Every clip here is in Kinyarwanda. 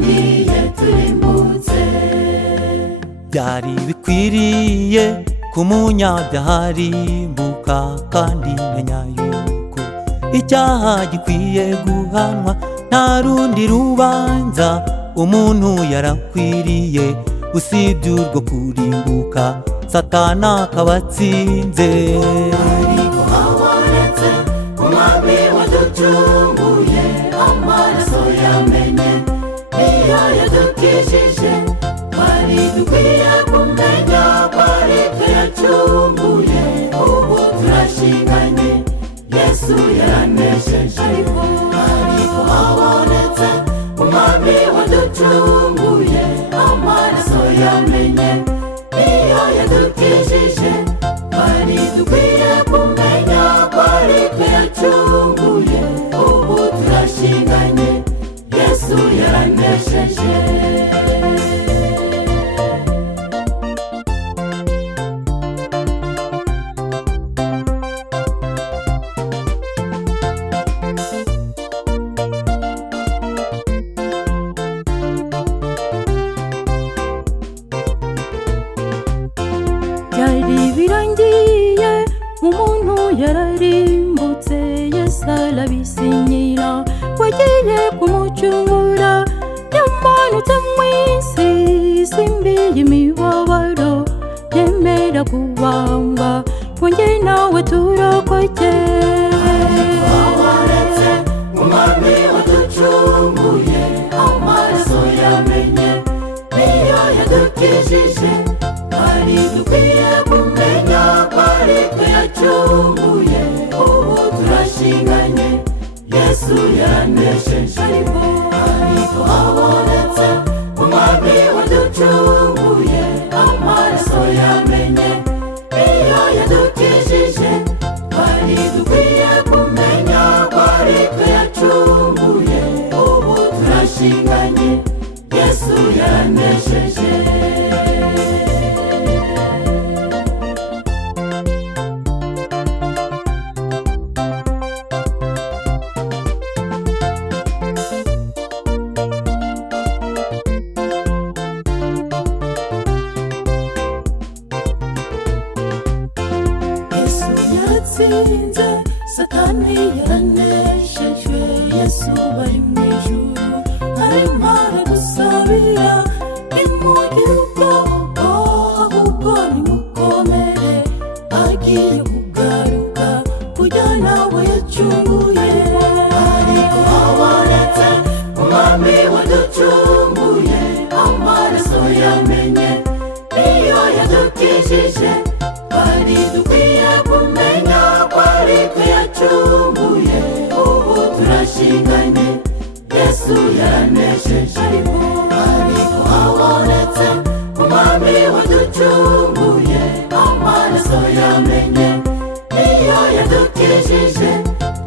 turashinganiye turimbutse. byari bikwiriye ko umunyabyaha arimbuka, kandi menya yuko icyaha gikwiye guhanwa, nta rundi rubanza umuntu yarakwiriye usibye urwo kurimbuka, Satani akabatsinze. ariko habonetse umwami waducunguye, amaraso yamenye niyo yadukijije, twari dukwiye kumenya ko ari twe yacunguye. Ubu turashinganye, Yesu yaranesheje. ariko habonetse umwami waducunguye, amaraso yamenye niyo yadukijije, twari dukwiye kumenya ko ari twe yacunguye. Ubu turashinganye, Yesu yaranesheje. byari birangiye umuntu yararimbutse, Yesu arabisinyira wagiye kumucungura. yamanutse mu isi simbi y'imibabaro, yemera kubambwa ngo njye nawe turokoke. habonetse umwami waducunguye, amaraso yamenye niyo yadukijije, twari dukwiye kumenya ko ari twe yacunguye. Ubu turashinganye, Yesu yaranesheje. ariko habonetse umwami waducunguye, amaraso yamenye niyo yadukijije, twari dukwiye kumenya ko ari twe yacunguye. Ubu turashinganye, Yesu yaranesheje. Yesu yaratsinze, Satani yaraneshejwe. Yesu bari mu ijuru arimo aradusabira, nimugire ubwoba ahubwo nimukomere, agiye kugaruka kujyana abo yacunguye. ariko habonetse umwami waducunguye, amaraso yamenye niyo yadukijije, twari dukwiye kumenya ko ari twe yacunguye. Ubu turashinganye, Yesu yaranesheje. ariko habonetse umwami waducunguye, amaraso yamenye niyo yadukijije,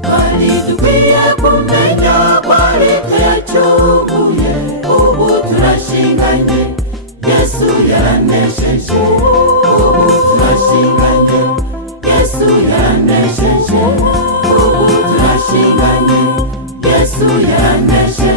twari dukwiye kumenya ko ari twe yacunguye. Ubu turashinganye, Yesu yaranesheje. Ubu turashinganye, Yesu yaranesheje. Ubu turashinganye, Yesu yaranesheje.